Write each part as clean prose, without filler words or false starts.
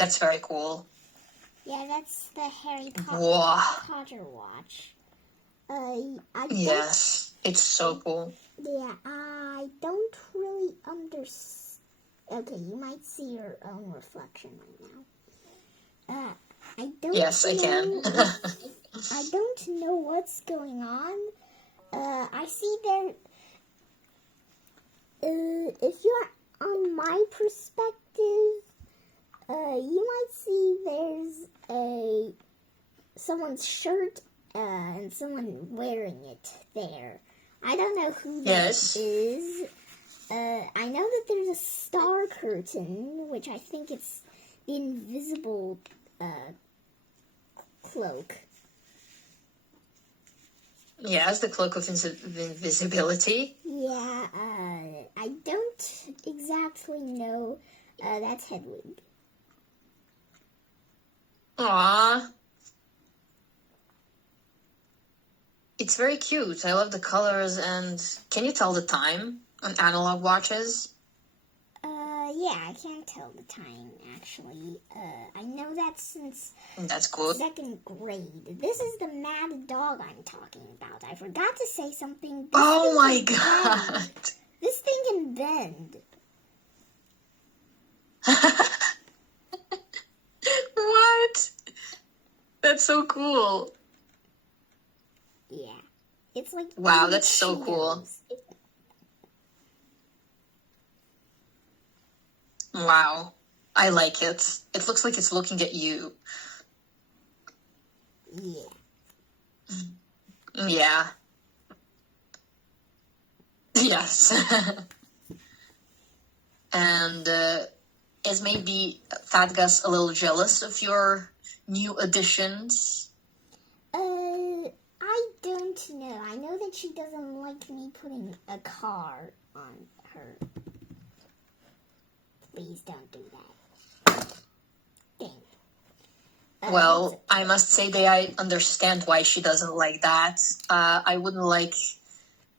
That's very cool. Yeah, that's the Harry Wow. Potter watch. Yes, it's so cool. Yeah, I don't really understand. Okay, you might see your own reflection right now. I don't Yes, I can. I don't know what's going on. I see there. If you're on my perspective, you might see there's someone's shirt and someone wearing it there. I don't know who Yes. that is. I know that there's a star curtain, which I think it's the invisible cloak. Yes, the cloak of invisibility. Yeah, I don't exactly know. That's Hedwig. Aww. It's very cute. I love the colors, and can you tell the time on analog watches? Yeah, I can't tell the time, actually. I know that since That's good. second grade. This is the mad dog I'm talking about. I forgot to say something. Oh my god! This thing can bend. What? That's so cool. Yeah. It's like... Wow, that's so cool. Wow. I like it. It looks like it's looking at you. Yeah. Yeah. Yes. And is maybe Fat Gus a little jealous of your new additions? I don't know. I know that she doesn't like me putting a car on her. Please don't do that. Dang. Well, I must say that I understand why she doesn't like that. I wouldn't like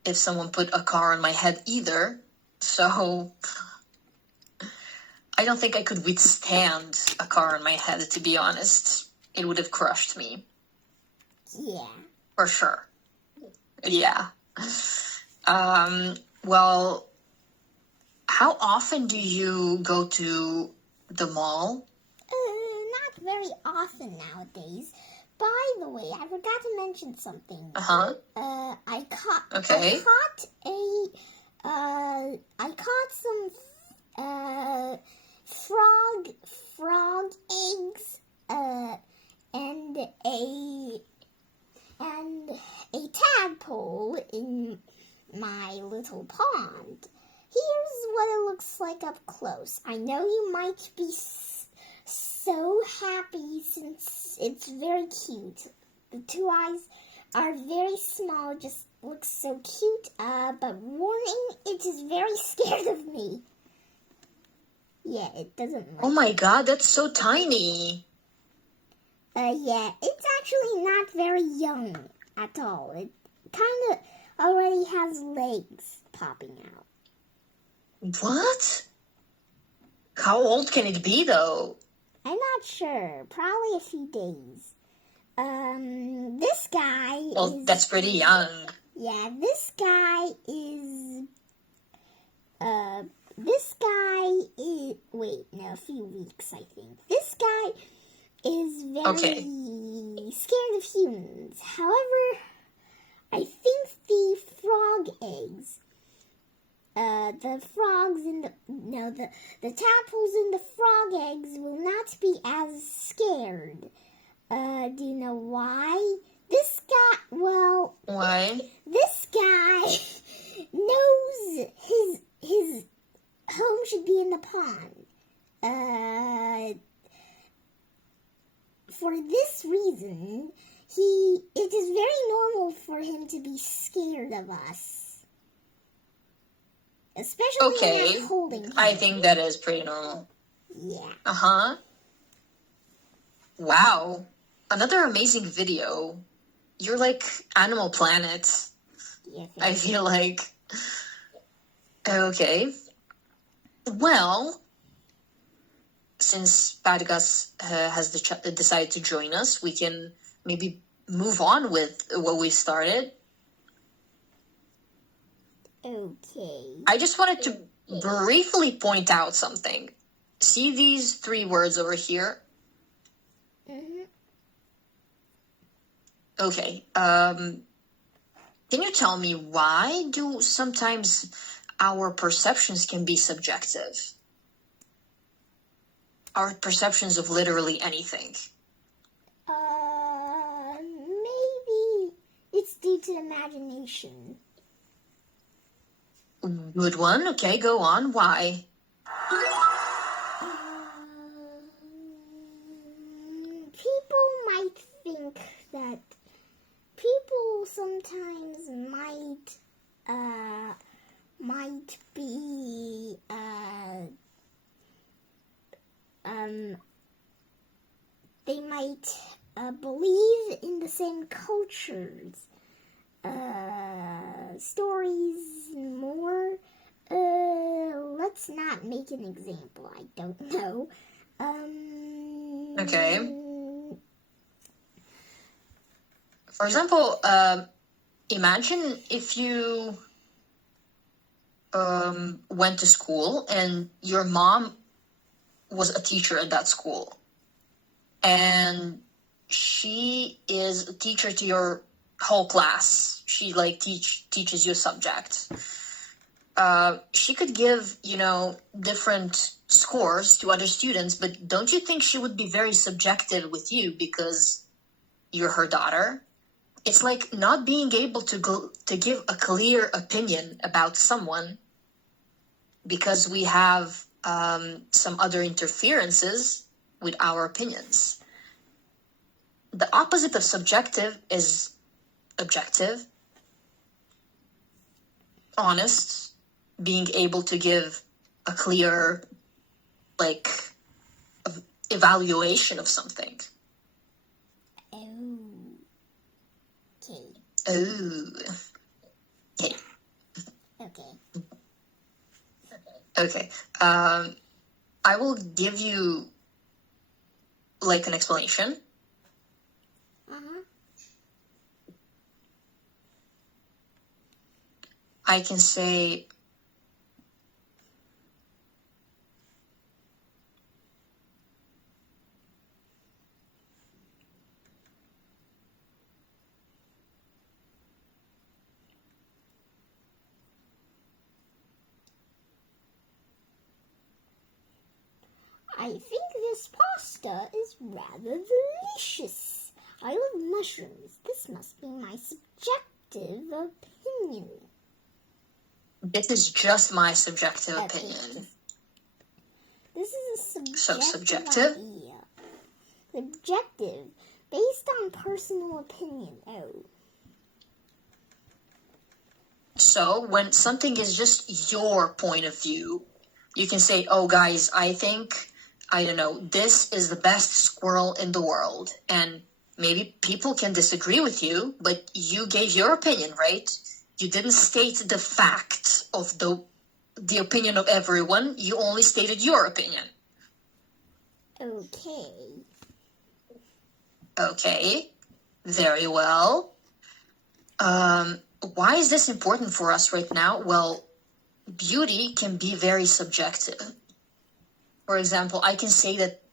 if someone put a car on my head either. So I don't think I could withstand a car on my head, to be honest. It would have crushed me. Yeah. For sure. Yeah. Well, how often do you go to the mall? Not very often nowadays. By the way, I forgot to mention something. Uh-huh. I caught some frog eggs and a tadpole in my little pond. Here's what it looks like up close. I know you might be so happy since it's very cute. The two eyes are very small, just looks so cute. But warning, it is very scared of me. Yeah, it doesn't like Oh my god, that's so tiny. Yeah, it's actually not very young at all. It kind of already has legs popping out. What? How old can it be, though? I'm not sure. Probably a few days. This guy Well, that's pretty young. Yeah, this guy is... Wait, no, a few weeks, I think. This guy is very scared of humans. However, I think the frog eggs... the frogs in the tadpoles in the frog eggs will not be as scared. Do you know why? Why? This guy knows his home should be in the pond. For this reason, it is very normal for him to be scared of us. Especially when I'm holding him. I think that is pretty normal. Yeah. Uh-huh. Wow. Another amazing video. You're like Animal Planet. Yeah, I feel like. Okay. Well, since Padgas has decided to join us, we can maybe move on with what we started. Okay. I just wanted to briefly point out something. See these 3 words over here? Mm-hmm. Okay. Can you tell me why do sometimes our perceptions can be subjective? Our perceptions of literally anything. Maybe it's due to imagination. Good one. Okay, go on. Why? People might think that people sometimes might be they might believe in the same cultures, stories more. Let's not make an example. I don't know. Okay. For example, imagine if you went to school and your mom was a teacher at that school, and she is a teacher to your whole class. She teaches you a subject. She could give, different scores to other students, but don't you think she would be very subjective with you because you're her daughter? It's like not being able to give a clear opinion about someone because we have some other interferences with our opinions. The opposite of subjective is objective, honest, being able to give a clear, evaluation of something. Oh. Okay. Okay. Okay. I will give you an explanation. Uh-huh. I can say I think this pasta is rather delicious. I love mushrooms. This must be my subjective opinion. this is just my subjective opinion. This is a subjective idea. Subjective, based on personal opinion. Oh. So when something is just your point of view, you can say, oh, guys, I think, I don't know, this is the best squirrel in the world. And maybe people can disagree with you, but you gave your opinion, right? You didn't state the fact of the opinion of everyone. You only stated your opinion. Okay. Very well. Why is this important for us right now? Well, beauty can be very subjective. For example, I can say that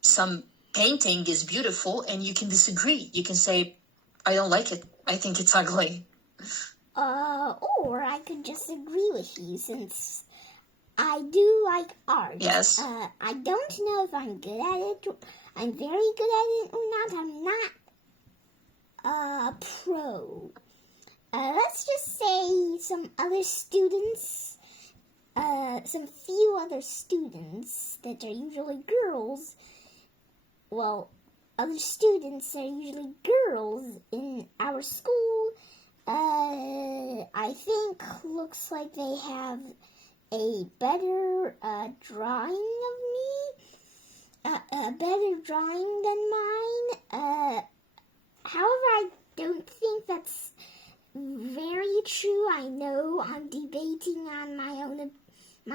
some painting is beautiful and you can disagree. You can say, I don't like it. I think it's ugly. Or I could just agree with you since I do like art. Yes. I don't know if I'm good at it. I'm very good at it or not. I'm not a pro. Let's just say some few other students that are usually girls, other students that are usually girls in our school, I think looks like they have a better drawing of me, a better drawing than mine. However, I don't think that's very true. I know I'm debating on my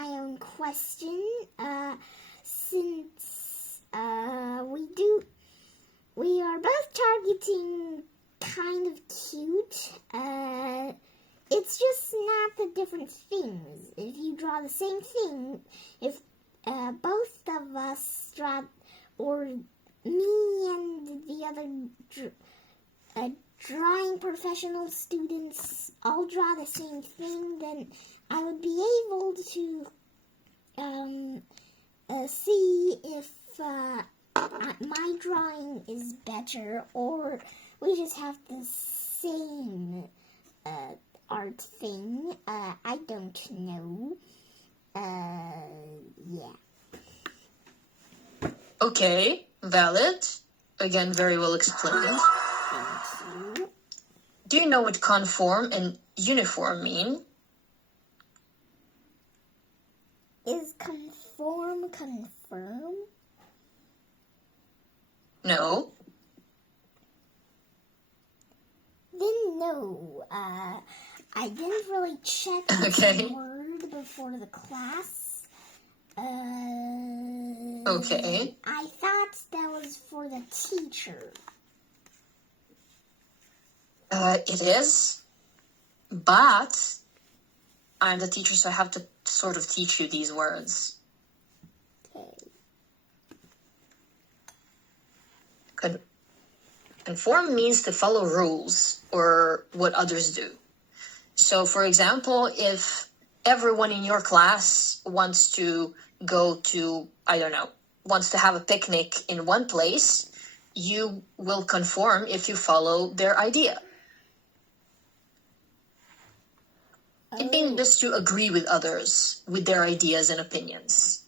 own question. since we are both targeting kind of cute, it's just not the different things. If you draw the same thing, if both of us draw, or me and the other drawing professional students all draw the same thing, then I would be able to see if my drawing is better, or we just have the same art thing. I don't know. Yeah. Okay, valid. Again, very well explained. Thank you. Do you know what conform and uniform mean? Is conform confirm? No. Then no. I didn't really check Okay. the word before the class. Okay. I thought that was for the teacher. It is, but I'm the teacher, so I have to sort of teach you these words. Okay. Conform means to follow rules or what others do. So, for example, if everyone in your class wants to go to, wants to have a picnic in one place, you will conform if you follow their idea. It means just to agree with others, with their ideas and opinions.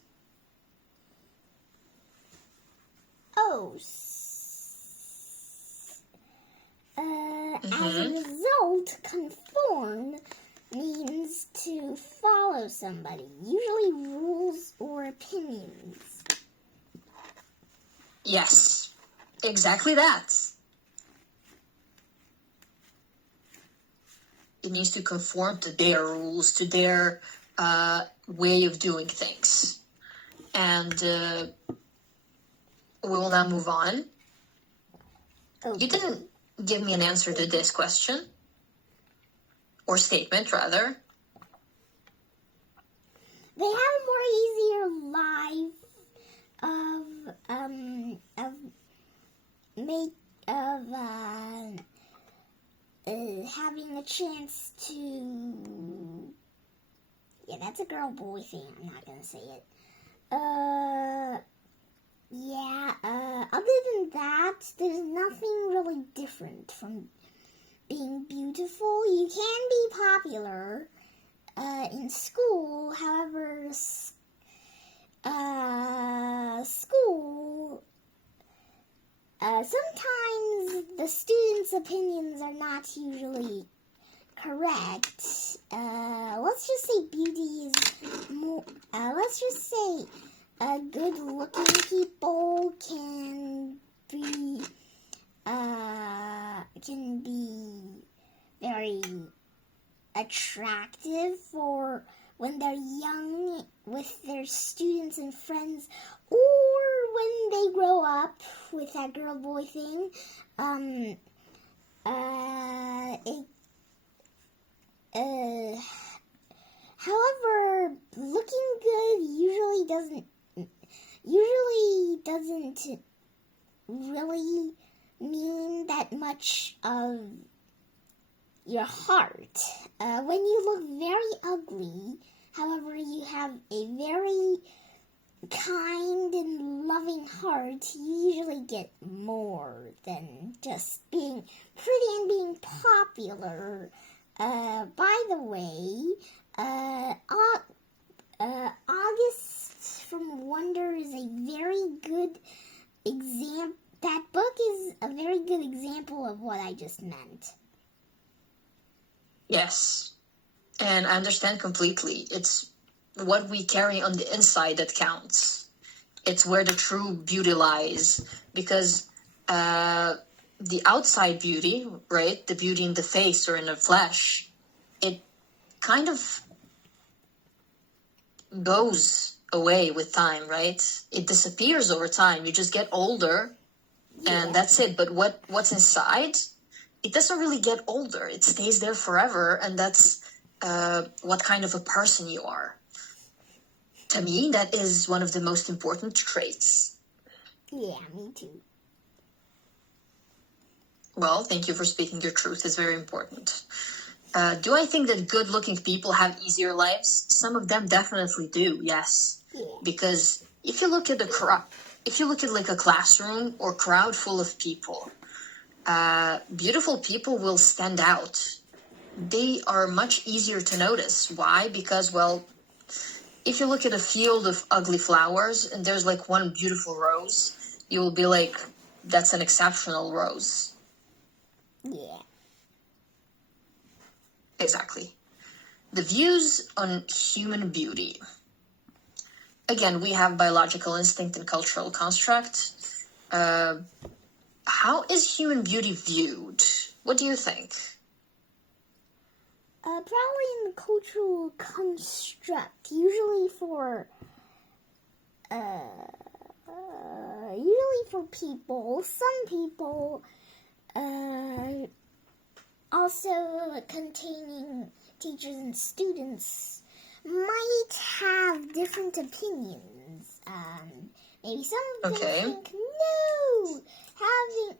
As a result, conform means to follow somebody, usually rules or opinions. Yes, exactly that. It needs to conform to their rules, to their way of doing things. And we will now move on. Okay. You didn't give me an answer to this question, or statement, rather. They have a more easier life having a chance to. Yeah, that's a girl-boy thing. I'm not gonna say it. Other than that, there's nothing really different from being beautiful. You can be popular in school, however, sometimes the students' opinions are not usually correct. Let's just say beauty is more, let's just say good-looking people can be very attractive for when they're young with their students and friends, or when they grow up with that girl-boy thing. However, looking good usually doesn't really mean that much of your heart. When you look very ugly, however, you have a very kind and loving heart, you usually get more than just being pretty and being popular. By the way, August from Wonder is a very good example. That book is a very good example of what I just meant. Yes, and I understand completely. It's what we carry on the inside that counts. It's where the true beauty lies, because the outside beauty, right, the beauty in the face or in the flesh, it kind of goes away with time, right? It disappears over time. You just get older, and that's it. But what's inside, it doesn't really get older. It stays there forever, and that's what kind of a person you are. To me, that is one of the most important traits. Yeah, me too. Well, thank you for speaking your truth. It's very important. Do I think that good-looking people have easier lives? Some of them definitely do, yes. Yeah. Because if you look at if you look at like a classroom or crowd full of people, beautiful people will stand out. They are much easier to notice. Why? Because, well, if you look at a field of ugly flowers and there's like one beautiful rose, you will be like, that's an exceptional rose. Yeah. Exactly. The views on human beauty. Again, we have biological instinct and cultural construct. How is human beauty viewed? What do you think? Probably in the cultural construct, usually for people. Some people, also containing teachers and students, might have different opinions. Maybe some of them think, no, having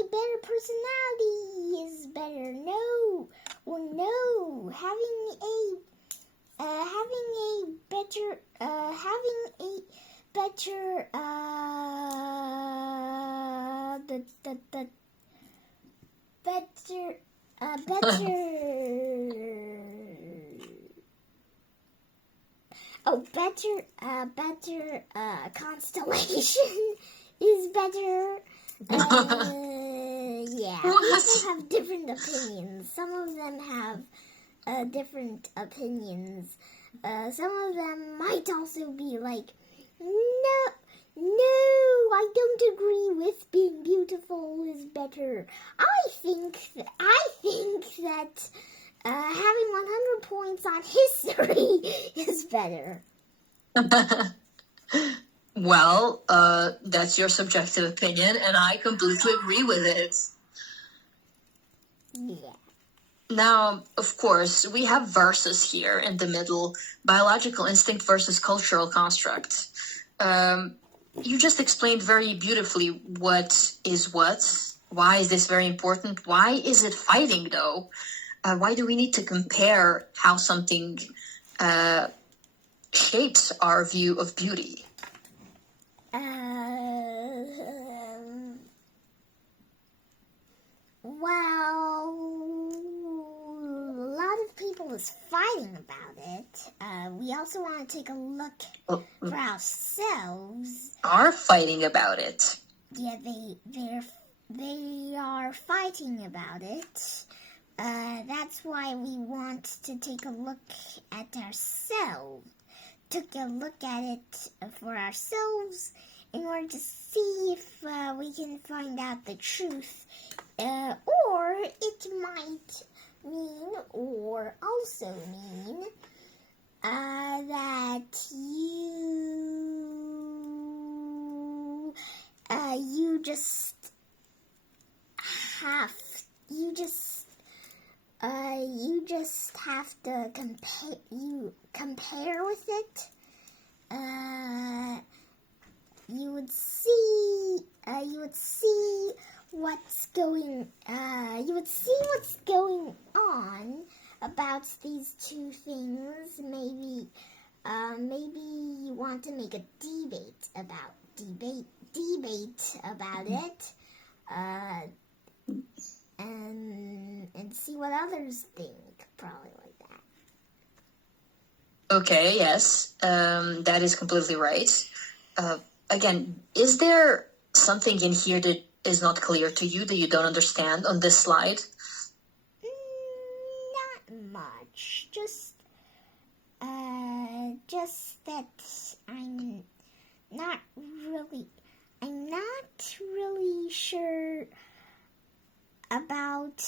a better personality is better. No, or no, having a better better constellation is better. Yeah, people have different opinions. Some of them have different opinions. Some of them might also be like, no, I don't agree with being beautiful is better. I think that having 100 points on history is better. Well, that's your subjective opinion, and I completely agree with it. Yeah. Now, of course, we have versus here in the middle, biological instinct versus cultural construct. You just explained very beautifully what is what. Why is this very important? Why is it fighting, though? Why do we need to compare how something shapes our view of beauty? Well, a lot of people is fighting about it. We also want to take a look for ourselves. Are fighting about it. Yeah, they are fighting about it. That's why we want to take a look at ourselves. Take a look at it for ourselves in order to see if we can find out the truth. Or it might mean, or also mean, that you just have to compare with it. You would see what's going on about these two things. Maybe you want to make a debate about it, and see what others think. Probably like that. Okay, yes, that is completely right. Again, is there something in here that is not clear to you, that you don't understand on this slide? Not much. Just that I'm not really sure about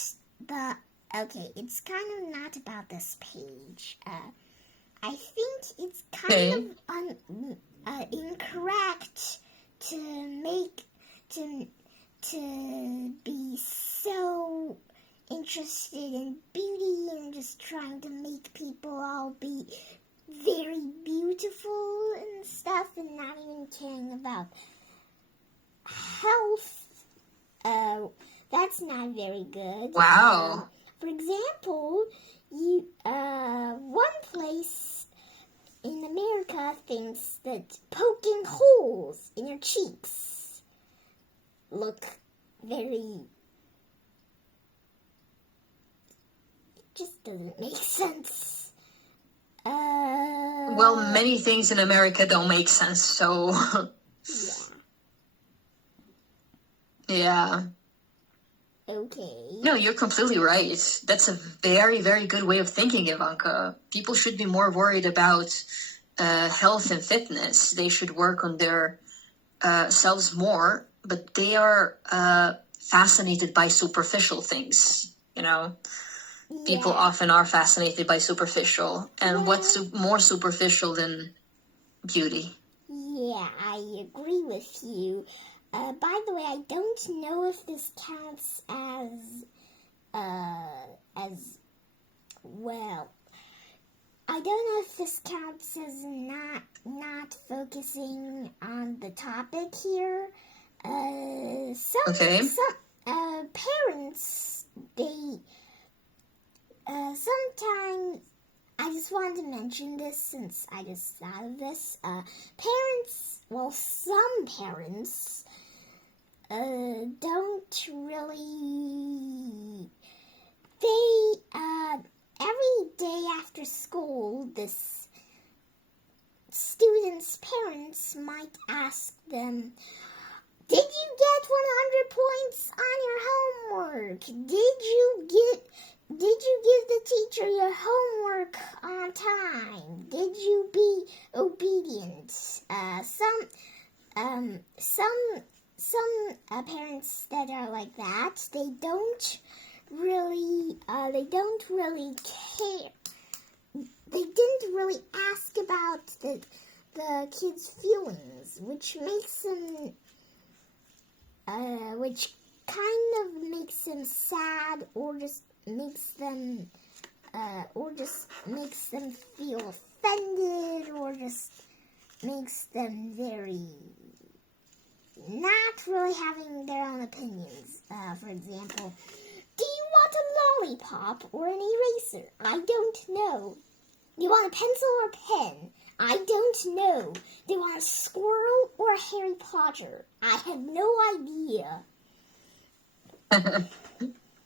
the. Okay, it's kind of not about this page. I think it's kind Okay. of incorrect to be so interested in beauty and just trying to make people all be very beautiful and stuff, and not even caring about health. That's not very good. Wow. For example, one place in America thinks that poking holes in your cheeks look very... It just doesn't make sense. Well, many things in America don't make sense, so yeah. Okay. No, you're completely right. That's a very, very good way of thinking, Ivanka. People should be more worried about health and fitness. They should work on their selves more, but they are fascinated by superficial things, you know? People Yeah. often are fascinated by superficial. And what's more superficial than beauty? Yeah, I agree with you. By the way, I don't know if this counts as well. I don't know if this counts as not focusing on the topic here. Okay. Some parents, they sometimes, I just wanted to mention this since I just thought of this. Some parents don't really. Every day after school, this student's parents might ask them, "Did you get 100 points on your homework? Did you give the teacher your homework on time? Did you be obedient?" Some parents that are like that, they don't really care. They didn't really ask about the kids' feelings, which kind of makes them sad, or just makes them feel offended, or just makes them very not really having their own opinions. For example, do you want a lollipop or an eraser? I don't know. Do you want a pencil or pen? I don't know. Do you want a squirrel or a Harry Potter? I have no idea.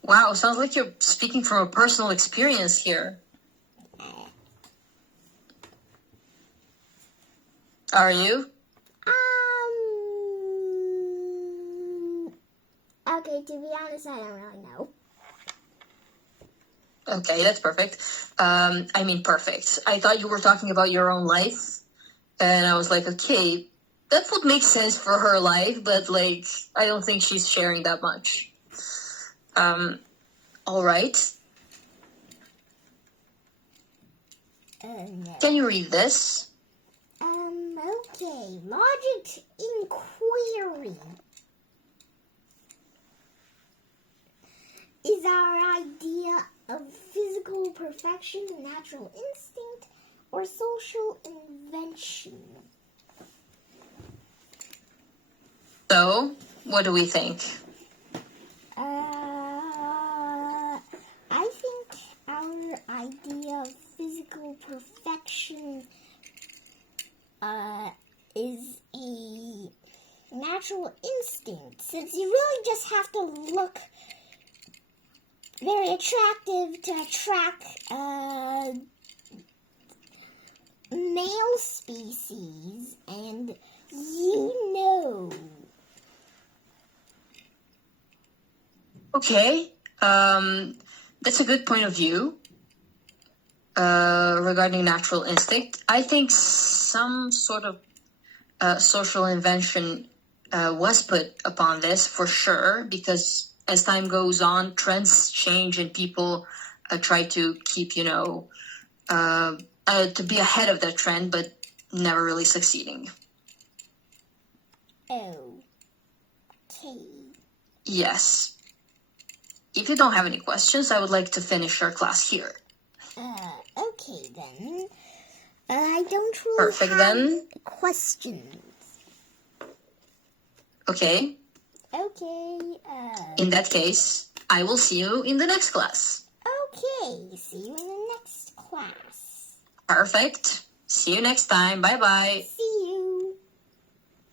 Wow, sounds like you're speaking from a personal experience here. Are you? Okay, to be honest, I don't really know. Okay, that's perfect. I mean, perfect. I thought you were talking about your own life, and I was like, okay, that would make sense for her life, but like, I don't think she's sharing that much. All right. No. Can you read this? Okay. Logic inquiry is our idea of physical perfection, natural instinct, or social invention. So, what do we think? I think our idea of physical perfection is a natural instinct, since you really just have to look very attractive to attract male species, and you know. Okay, that's a good point of view regarding natural instinct. I think some sort of social invention was put upon this for sure, because as time goes on, trends change and people try to keep, to be ahead of that trend, but never really succeeding. Okay. Yes. If you don't have any questions, I would like to finish our class here. Okay then. I don't really Perfect have then. questions. Okay. Okay. In that case, I will see you in the next class. Okay. See you in the next class. Perfect. See you next time. Bye-bye.